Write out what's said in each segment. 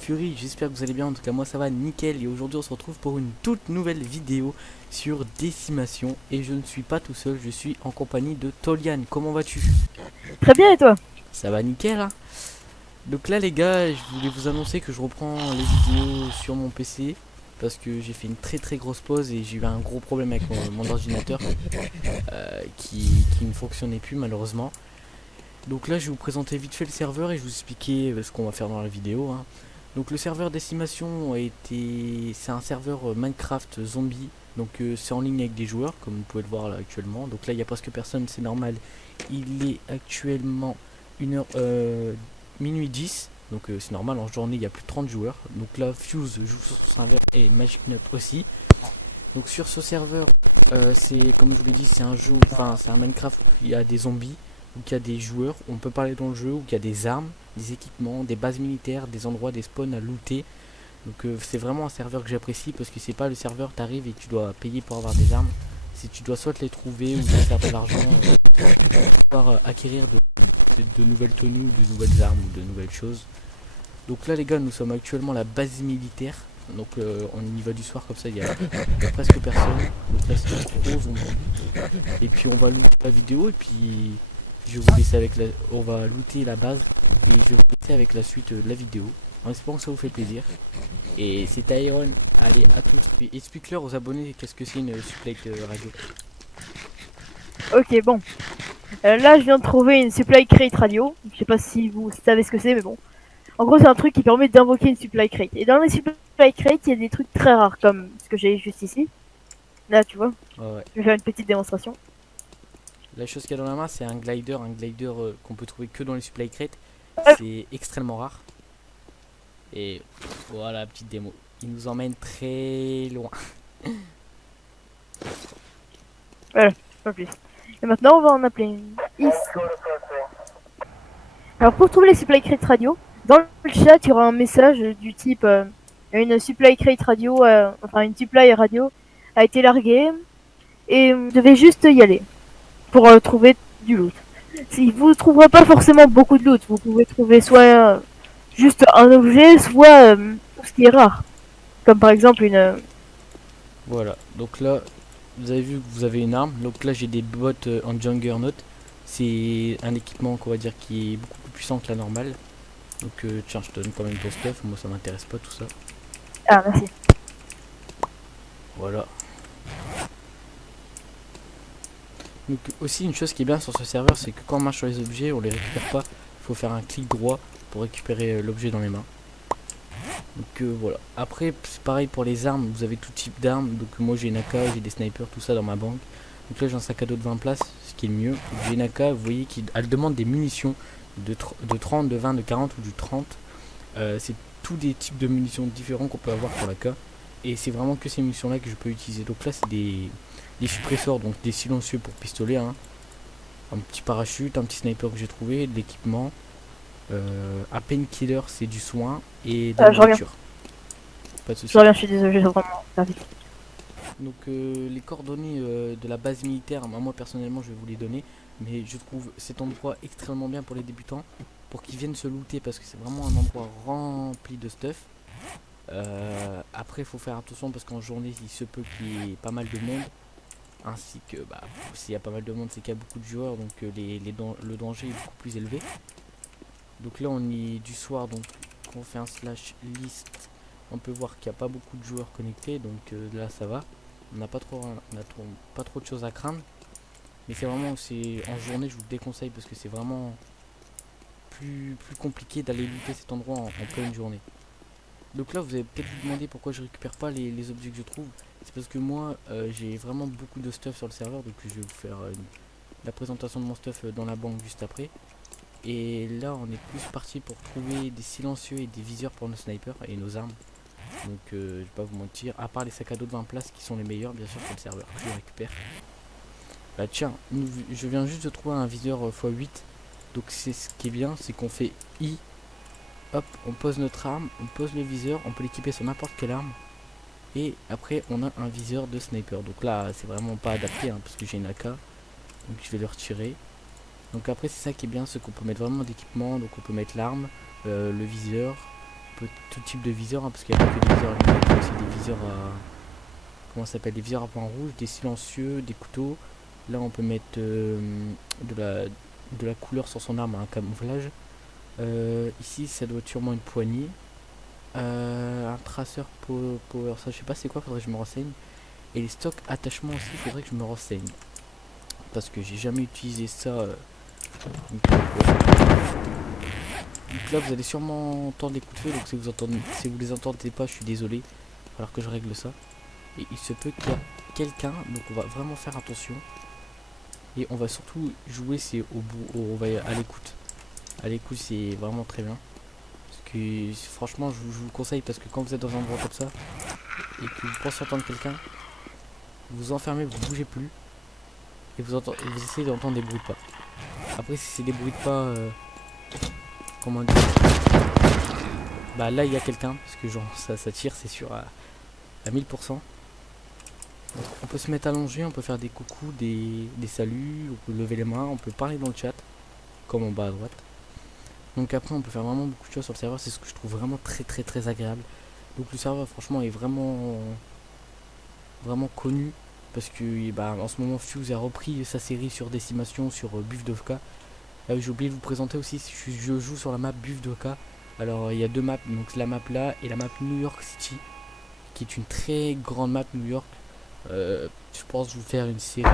Fury, j'espère que vous allez bien, en tout cas moi ça va nickel et aujourd'hui on se retrouve pour une toute nouvelle vidéo sur décimation et je ne suis pas tout seul, je suis en compagnie de Tolian. Comment vas-tu? Très bien et toi? Ça va nickel hein. Donc là les gars, je voulais vous annoncer que je reprends les vidéos sur mon PC parce que j'ai fait une très grosse pause et j'ai eu un gros problème avec mon ordinateur qui ne fonctionnait plus malheureusement. Donc là je vais vous présenter vite fait le serveur et je vous expliquer ce qu'on va faire dans la vidéo hein. Donc le serveur d'estimation a été, c'est un serveur Minecraft zombie. Donc c'est en ligne avec des joueurs comme vous pouvez le voir là actuellement. Donc là il n'y a presque personne, c'est normal. Il est actuellement 1h minuit 10. Donc c'est normal, en journée il y a plus de 30 joueurs. Donc là Fuse joue sur son serveur et Magic Nup aussi. Donc sur ce serveur, c'est comme je vous l'ai dit, c'est un jeu, enfin c'est un Minecraft où il y a des zombies, où il y a des joueurs, où on peut parler dans le jeu, où il y a des armes, des équipements, des bases militaires, des endroits, des spawns à looter. Donc c'est vraiment un serveur que j'apprécie parce que c'est pas le serveur, t'arrives et tu dois payer pour avoir des armes. Si tu dois soit les trouver ou faire de l'argent pour pouvoir acquérir de nouvelles tenues, ou de nouvelles armes ou de nouvelles choses. Donc là les gars, nous sommes actuellement à la base militaire. Donc on y va du soir comme ça, il y a presque personne. Donc là c'est trop zombie. Et puis on va looter la vidéo et puis je vais vous laisser avec la... On va looter la base et je vais vous laisser avec la suite de la vidéo. En espérant que ça vous fait plaisir. Et c'est Iron. Allez, à tous. Et explique-leur aux abonnés qu'est-ce que c'est une supply radio. Ok, bon. Là, je viens de trouver une supply crate radio. Je sais pas si vous savez ce que c'est, mais bon. En gros, c'est un truc qui permet d'invoquer une supply crate. Et dans les supply crates, il y a des trucs très rares, comme ce que j'ai juste ici. Là, tu vois. Ouais, ouais. Je vais faire une petite démonstration. La chose qu'il y a dans la main, c'est un glider qu'on peut trouver que dans les supply crates. Euh, C'est extrêmement rare. Et voilà, petite démo. Il nous emmène très loin. voilà, pas plus. Et maintenant, on va en appeler une ici. Alors, pour trouver les supply crates radio, dans le chat, il y aura un message du type une supply crate radio, enfin une supply radio a été larguée et vous devez juste y aller pour trouver du loot. Si vous ne trouverez pas forcément beaucoup de loot, vous pouvez trouver soit juste un objet, soit tout ce qui est rare. Comme par exemple une... Voilà, donc là, vous avez vu que vous avez une arme. Donc là, j'ai des bottes en Juggernaut. C'est un équipement qu'on va dire qui est beaucoup plus puissant que la normale. Donc tiens, je te donne quand même ton stuff. Moi, ça m'intéresse pas tout ça. Ah, merci. Voilà. Donc aussi, une chose qui est bien sur ce serveur, c'est que quand on marche sur les objets, on les récupère pas. Il faut faire un clic droit pour récupérer l'objet dans les mains. Donc voilà. Après, c'est pareil pour les armes. Vous avez tout type d'armes. Donc moi, j'ai une AK, j'ai des snipers, tout ça dans ma banque. Donc là, j'ai un sac à dos de 20 places, ce qui est le mieux. J'ai une AK, vous voyez, elle demande des munitions de 30, de 20, de 40 ou du 30. C'est tous des types de munitions différents qu'on peut avoir pour l'AK. Et c'est vraiment que ces munitions là que je peux utiliser. Donc là, c'est des suppresseurs, donc des silencieux pour pistolet. Hein. Un petit parachute, un petit sniper que j'ai trouvé, de l'équipement. Un painkiller, c'est du soin. Et de la Je reviens. nourriture. Pas de Je soucis. reviens, je suis désolé, je vais vraiment faire vite. Donc les coordonnées de la base militaire, moi personnellement je vais vous les donner, mais je trouve cet endroit extrêmement bien pour les débutants, pour qu'ils viennent se looter parce que c'est vraiment un endroit rempli de stuff. Après il faut faire attention parce qu'en journée il se peut qu'il y ait pas mal de monde, ainsi que bah, s'il y a pas mal de monde c'est qu'il y a beaucoup de joueurs, donc le danger est beaucoup plus élevé. Donc là on est du soir, donc quand on fait un slash list, on peut voir qu'il n'y a pas beaucoup de joueurs connectés, donc là ça va. On n'a pas trop de choses à craindre. Mais c'est vraiment, c'est en journée, je vous le déconseille parce que c'est vraiment plus compliqué d'aller looter cet endroit en pleine journée. Donc là, vous allez peut-être vous demander pourquoi je récupère pas les objets que je trouve. C'est parce que moi, j'ai vraiment beaucoup de stuff sur le serveur. Donc je vais vous faire la présentation de mon stuff dans la banque juste après. Et là, on est plus parti pour trouver des silencieux et des viseurs pour nos snipers et nos armes. Donc je vais pas vous mentir, à part les sacs à dos de 20 places qui sont les meilleurs bien sûr sur le serveur que je récupère. Bah tiens, je viens juste de trouver un viseur x8. Donc c'est ce qui est bien, c'est qu'on fait I, hop, on pose notre arme, on pose le viseur, on peut l'équiper sur n'importe quelle arme. Et après on a un viseur de sniper. Donc là c'est vraiment pas adapté hein, parce que j'ai une AK. Donc je vais le retirer. Donc après c'est ça qui est bien, c'est qu'on peut mettre vraiment d'équipement. Donc on peut mettre l'arme, le viseur, on tout type de viseur, hein, parce qu'il n'y a pas que des viseurs à lunettes, il y a aussi des viseurs à... Comment ça s'appelle? Des viseurs à points rouges, des silencieux, des couteaux. Là on peut mettre de la couleur sur son arme, un camouflage. Ici ça doit être sûrement une poignée. Un traceur power, ça je sais pas c'est quoi, faudrait que je me renseigne. Et les stocks attachements aussi, faudrait que je me renseigne. Parce que j'ai jamais utilisé ça. Donc là vous allez sûrement entendre des coups de feu, donc si vous les entendez pas, je suis désolé. Il va falloir que je règle ça. Et il se peut qu'il y a quelqu'un, donc on va vraiment faire attention. Et on va surtout jouer, c'est au bout, on va à l'écoute. À l'écoute c'est vraiment très bien. Parce que franchement je vous le conseille, parce que quand vous êtes dans un endroit comme ça et que vous pensez entendre quelqu'un, vous enfermez, vous bougez plus. Et vous essayez d'entendre des bruits de pas. Après si c'est des bruits de pas, comment dire, bah là il y a quelqu'un, parce que genre ça tire c'est sûr à 1000%. Donc, on peut se mettre allongé, on peut faire des coucous, des saluts, on peut lever les mains, on peut parler dans le chat, comme en bas à droite. Donc après on peut faire vraiment beaucoup de choses sur le serveur, c'est ce que je trouve vraiment très agréable. Donc le serveur franchement est vraiment connu, parce que bah, en ce moment Fuse a repris sa série sur Décimation, sur Buff Dovka. J'ai oublié de vous présenter aussi, je joue sur la map Buff Dovka. Alors il y a deux maps, donc la map là et la map New York City, qui est une très grande map New York. Je pense vous faire une série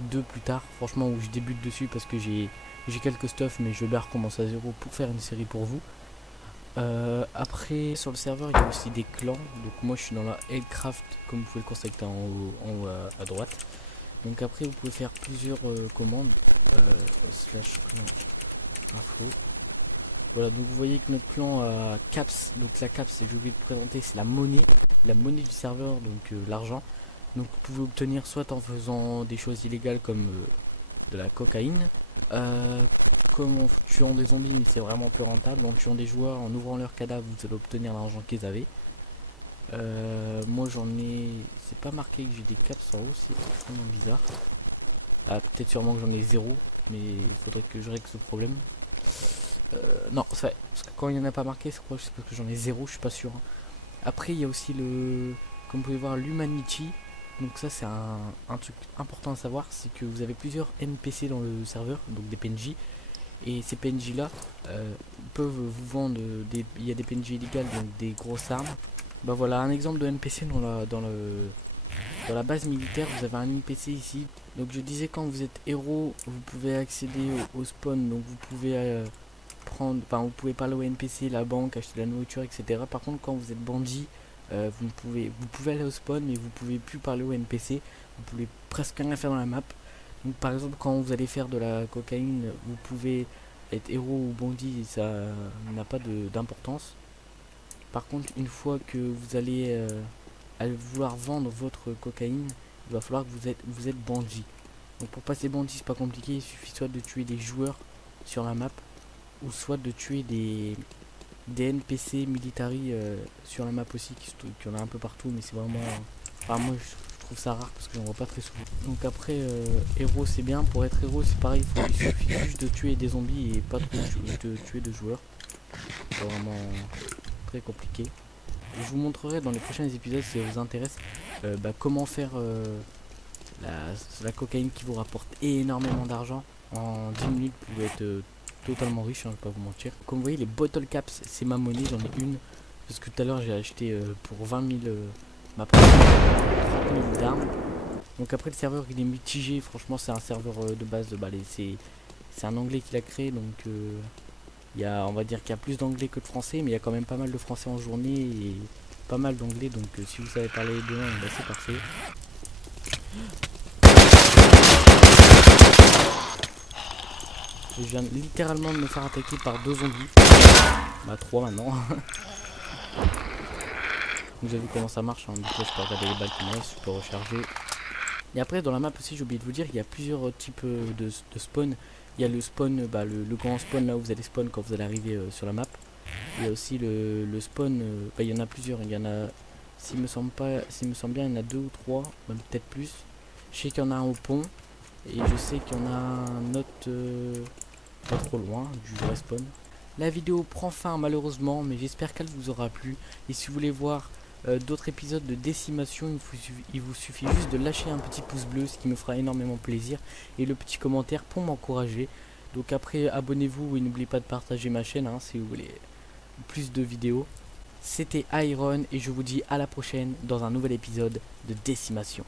2 plus tard, franchement, où je débute dessus, parce que j'ai quelques stuff, mais je vais recommencer à zéro pour faire une série pour vous. Après sur le serveur il y a aussi des clans, donc moi je suis dans la Aircraft, comme vous pouvez le constater en haut à droite. Donc après vous pouvez faire plusieurs commandes, slash clan info. Voilà, donc vous voyez que notre clan a caps, donc la caps, j'ai oublié de présenter, c'est la monnaie du serveur, donc l'argent. Donc vous pouvez obtenir soit en faisant des choses illégales comme de la cocaïne, comme en tuant des zombies, mais c'est vraiment peu rentable, en tuant des joueurs, en ouvrant leurs cadavres, vous allez obtenir l'argent qu'ils avaient. Moi j'en ai, c'est pas marqué que j'ai des caps en haut, c'est extrêmement bizarre. Ah, peut-être sûrement que j'en ai zéro, mais il faudrait que je règle ce problème. Non, c'est vrai, parce que quand il n'y en a pas marqué, c'est parce que j'en ai zéro, je suis pas sûr. Après il y a aussi comme vous pouvez voir, l'Humanity. Donc ça c'est un truc important à savoir, c'est que vous avez plusieurs NPC dans le serveur, donc des PNJ. Et ces PNJ là peuvent vous vendre il y a des PNJ illégales, donc des grosses armes. Bah voilà un exemple de NPC dans la base militaire. Vous avez un NPC ici. Donc je disais, quand vous êtes héros, vous pouvez accéder au spawn, donc vous pouvez vous pouvez parler au NPC, la banque, acheter de la nourriture, etc. Par contre quand vous êtes bandit, vous pouvez aller au spawn, mais vous pouvez plus parler au NPC, vous pouvez presque rien faire dans la map. Donc par exemple quand vous allez faire de la cocaïne, vous pouvez être héros ou bandit, ça n'a pas d'importance. Par contre une fois que vous allez vouloir vendre votre cocaïne, il va falloir que vous êtes bandit. Donc pour passer bandit c'est pas compliqué, il suffit soit de tuer des joueurs sur la map, ou soit de tuer des NPC military sur la map aussi, qui y en a un peu partout, mais c'est vraiment... Enfin moi je trouve ça rare parce que j'en vois pas très souvent. Donc après héros c'est bien, pour être héros c'est pareil, il suffit juste de tuer des zombies et pas trop de tuer de joueurs. C'est vraiment très compliqué. Je vous montrerai dans les prochains épisodes, si ça vous intéresse, comment faire la cocaïne qui vous rapporte énormément d'argent. En 10 minutes vous pouvez être totalement riche, hein, je vais pas vous mentir. Comme vous voyez, les bottle caps c'est ma monnaie, j'en ai une, parce que tout à l'heure j'ai acheté pour 20 000 ma première 30 000 d'armes. Donc après le serveur il est mitigé, franchement c'est un serveur de base, c'est un anglais qui l'a créé, donc on va dire qu'il y a plus d'anglais que de français, mais il y a quand même pas mal de français en journée et pas mal d'anglais, donc si vous savez parler les deux langues, bah, c'est parfait. Je viens littéralement de me faire attaquer par 2 zombies. Bah 3 maintenant. Vous avez vu comment ça marche, hein. Du coup je peux regarder les balles qui me restent, je peux recharger. Et après dans la map aussi j'ai oublié de vous dire, il y a plusieurs types de spawn. Il y a le spawn, le grand spawn là où vous allez spawn quand vous allez arriver sur la map. Il y a aussi le spawn, il y en a plusieurs, il y en a, s'il me semble bien, il y en a 2 ou 3, même peut-être plus. Je sais qu'il y en a un au pont, et je sais qu'il y en a un autre pas trop loin du vrai spawn. La vidéo prend fin malheureusement, mais j'espère qu'elle vous aura plu. Et si vous voulez voir d'autres épisodes de décimation, il vous suffit juste de lâcher un petit pouce bleu, ce qui me fera énormément plaisir, et le petit commentaire pour m'encourager. Donc après, abonnez-vous et n'oubliez pas de partager ma chaîne si vous voulez plus de vidéos. C'était Iron et je vous dis à la prochaine dans un nouvel épisode de Décimation.